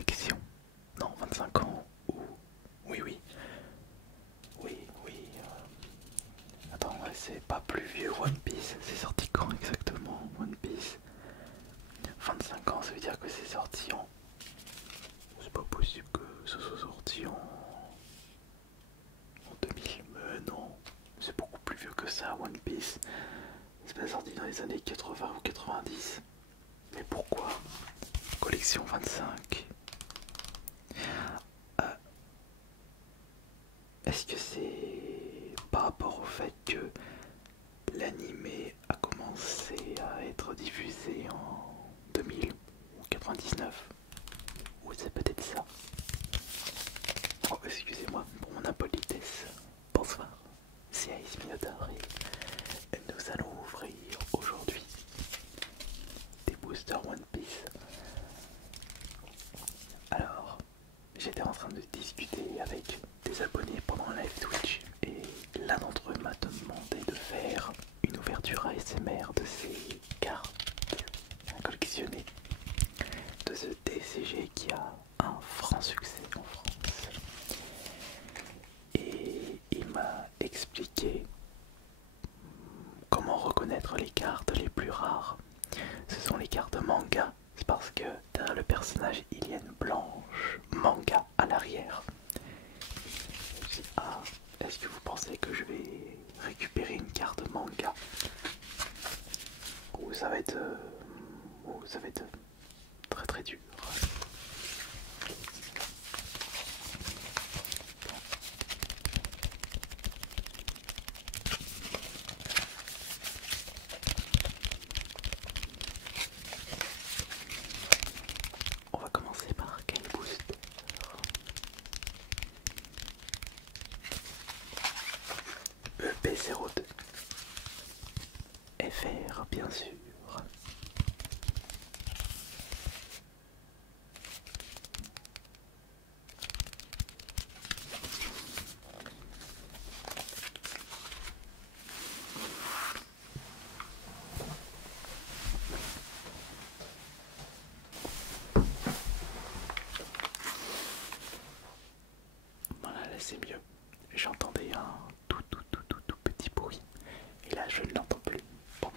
collection. Non, 25 ans. Ou... Oui, oui. Oui, oui. Attends, ouais, c'est pas plus vieux One Piece. C'est sorti quand exactement One Piece? 25 ans, ça veut dire que c'est sorti en... C'est pas possible que ce soit sorti en 2000. Mais non, c'est beaucoup plus vieux que ça, One Piece. C'est pas sorti dans les années 80 ou 90. Mais pourquoi? Collection 25. Est-ce que c'est par rapport au fait que l'animé a commencé à être diffusé en 2000 ou 99? Ou c'est peut-être ça? Oh, excusez-moi pour mon impolitesse. Bonsoir, c'est Ice Minotaur et nous allons ouvrir aujourd'hui des boosters One Piece. Alors, j'étais en train de discuter avec des abonnés pendant un live Twitch et l'un d'entre eux m'a demandé de faire une ouverture ASMR de ces cartes à collectionner, de ce TCG qui a un franc succès en France. Et il m'a expliqué comment reconnaître les cartes les plus rares. Ce sont les cartes manga. C'est parce que derrière le personnage il y a une blanche manga à l'arrière. Je dis, ah, est-ce que vous pensez que je vais récupérer une carte manga? Ou ça va être, très très dur. On va commencer par quel booster? EP02 FR bien sûr. Voilà, là c'est mieux. J'entendais un tout petit bruit. Et là je ne l'entends plus. Bon.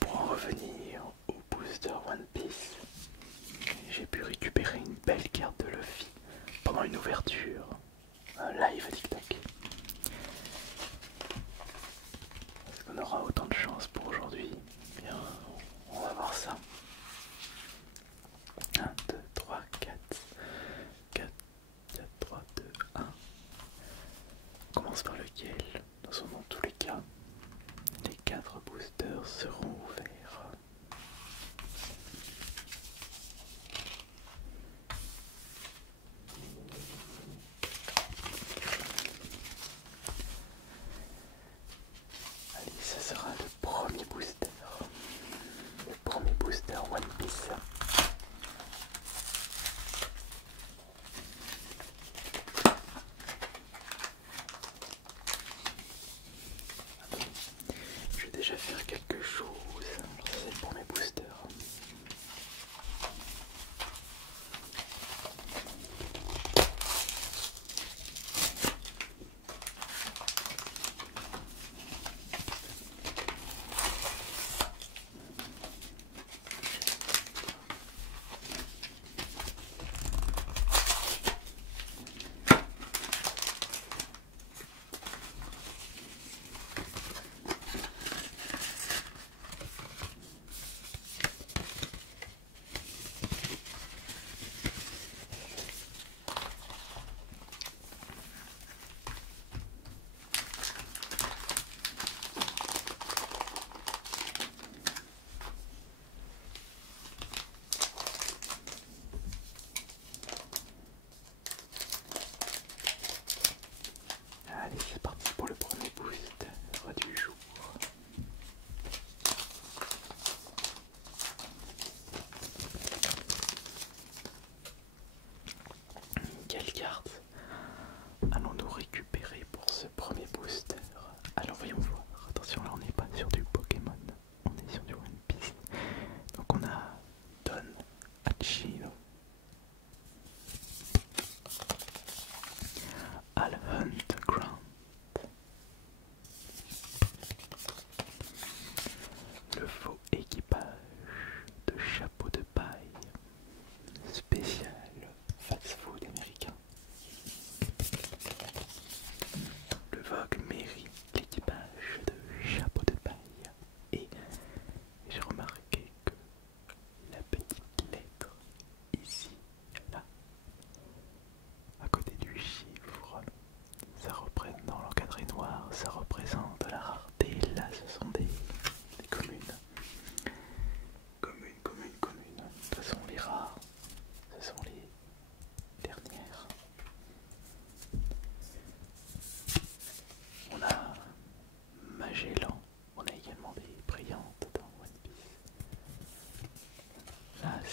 Pour en revenir au booster One Piece, j'ai pu récupérer une belle carte de Luffy pendant une ouverture, un live TikTok. Est-ce qu'on aura autant de chance pour aujourd'hui? Bien, on va voir ça. 1, 2, 3, 4, 4, 4, 3, 2, 1. On commence par lequel? Dans tous les cas, les 4 boosters seront ouverts.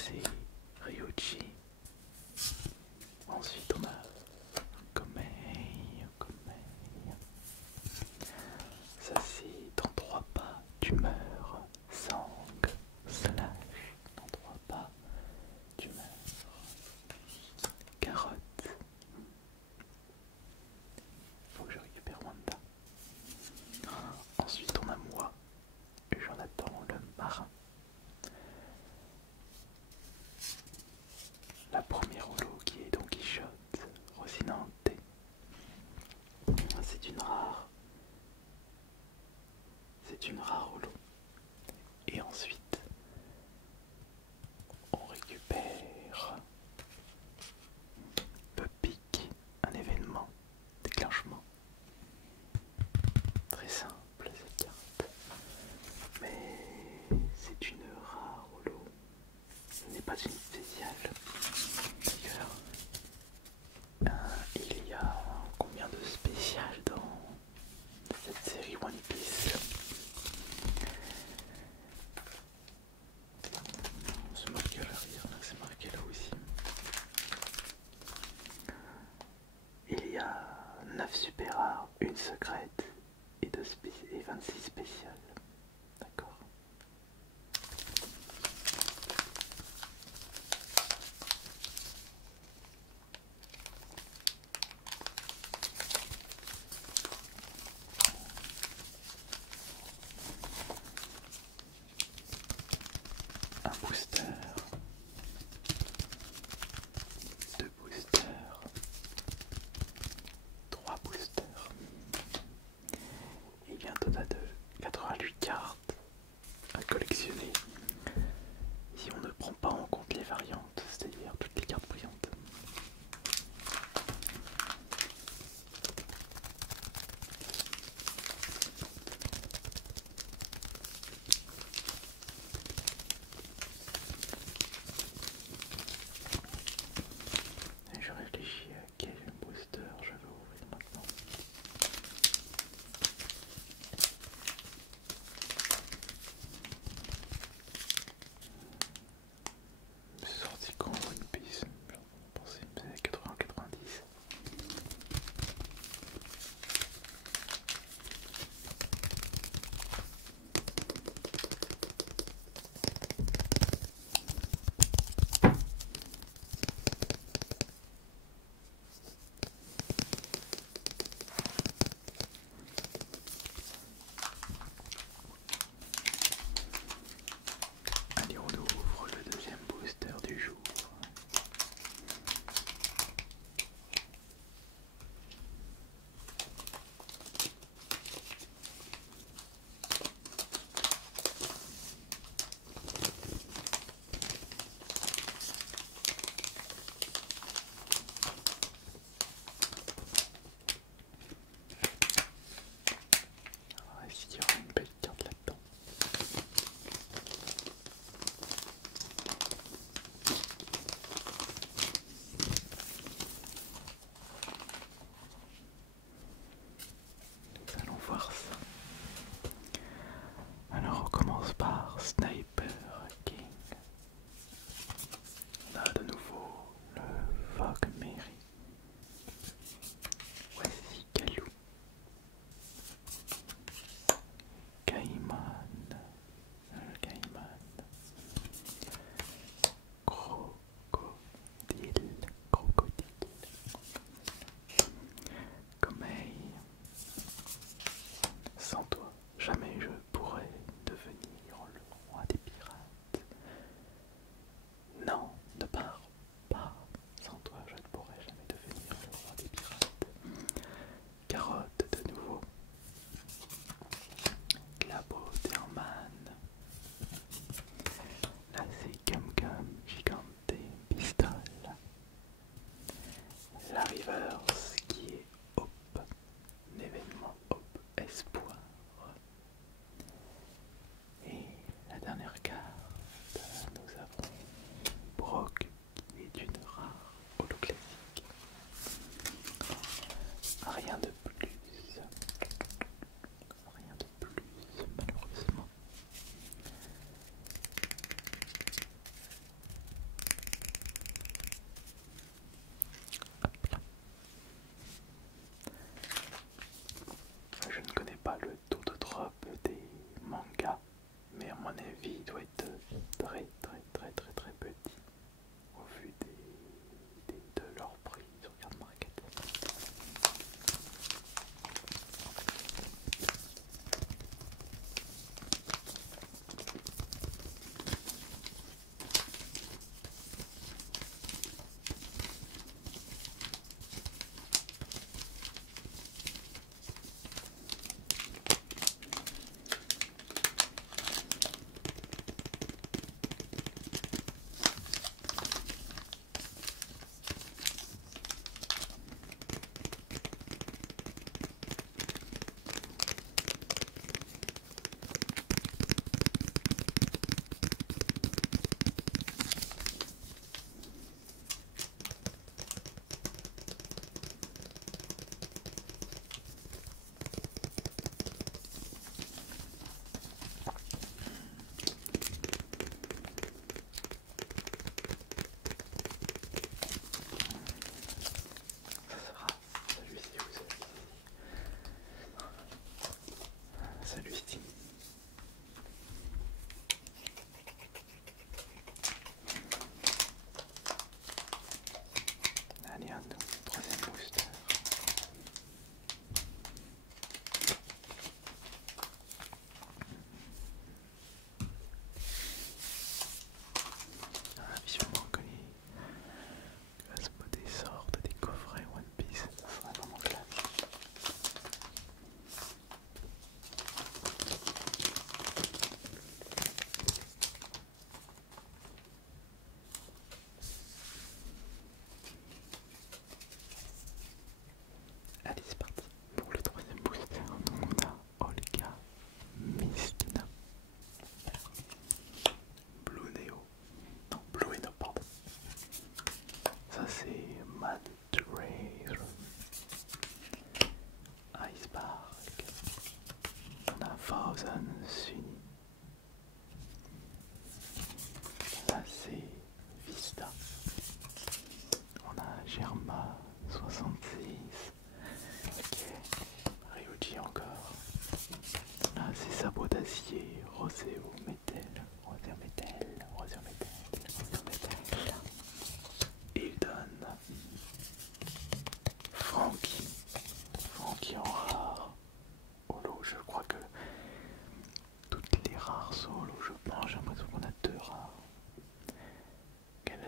c'est Ryuji. Ensuite on a Komei. Ça c'est dans 3 pas tu meurs. Sang slash dans 3 pas tu meurs. Carotte. Faut que je récupère Wanda. Ensuite on a moi. Jonathan le marin. La première holo qui est Don Quichotte, Rocinante. C'est une rare holo. Et ensuite, on récupère Pupic, un événement, déclenchement. Très simple cette carte. Mais c'est une rare holo. Ce n'est pas une spéciale. D'ailleurs, il y a combien de spéciales dans cette série One Piece? C'est marqué à l'arrière, là c'est marqué là aussi. Il y a 9 super rares, une secrète et 26 spéciales. D'accord.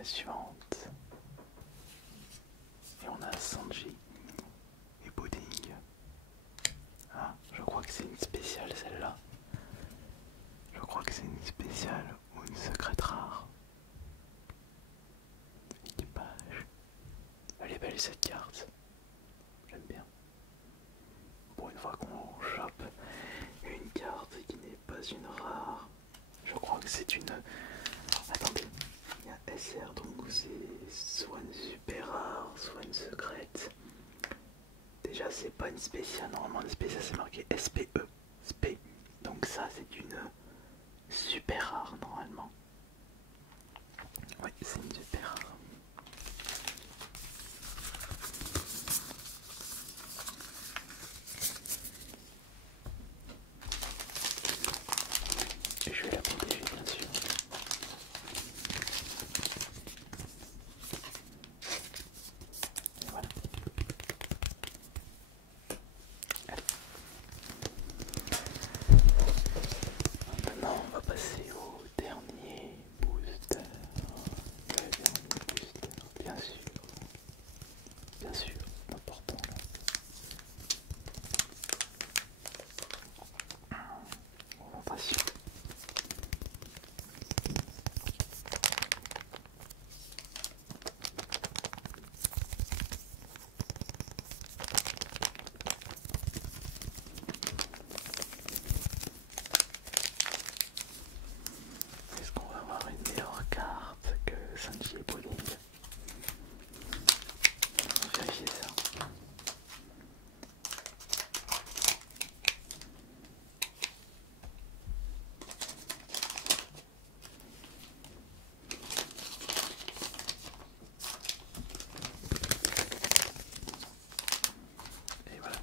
suivante. Et on a Sanji et Pudding. Ah, je crois que c'est une spéciale celle-là. Je crois que c'est une spéciale ou une secrète rare. Équipage. Elle est belle cette carte. J'aime bien. Pour une fois qu'on chope une carte qui n'est pas une rare. Je crois que c'est une... Attendez. Il y a SR, donc c'est soit une super rare, soit une secrète. Déjà c'est pas une spéciale, normalement une spéciale c'est marqué SPE. SP. Donc ça c'est une super rare normalement. Oui, c'est une super rare. Et je vais la protéger bien sûr. Et voilà. Allez. Maintenant on va passer au dernier booster. Le dernier booster, bien sûr. Bien sûr, c'est important là. Concentration. Est-ce qu'on va avoir une meilleure carte que Sanji et Pudding? On va vérifier ça. Et voilà.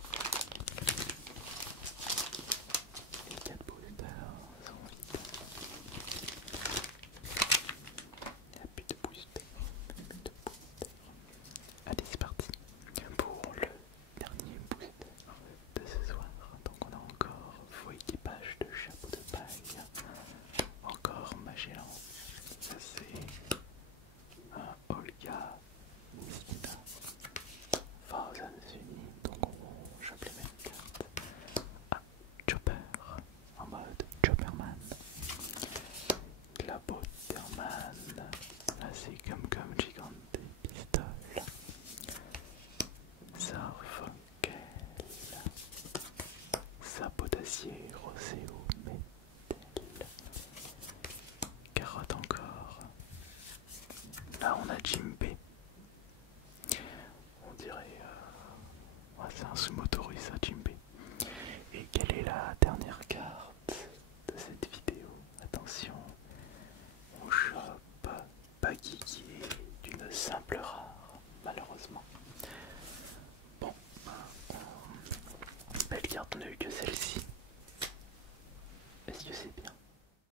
Les 4 boosters sont vides. Il n'y a plus de booster. Allez, c'est parti pour le dernier booster de ce soir. Donc on a encore faux équipage de chapeau de paille. Encore Magellan. Ça c'est un Olga Niskina. Thousand Unis. Donc on chope les mêmes cartes. Ah, Chopper en mode Chopperman. La Botterman. Là c'est comme Gigante Pistole. Zarfokel. Sapotassier Roséo Métel. Carotte encore. Là on a Jim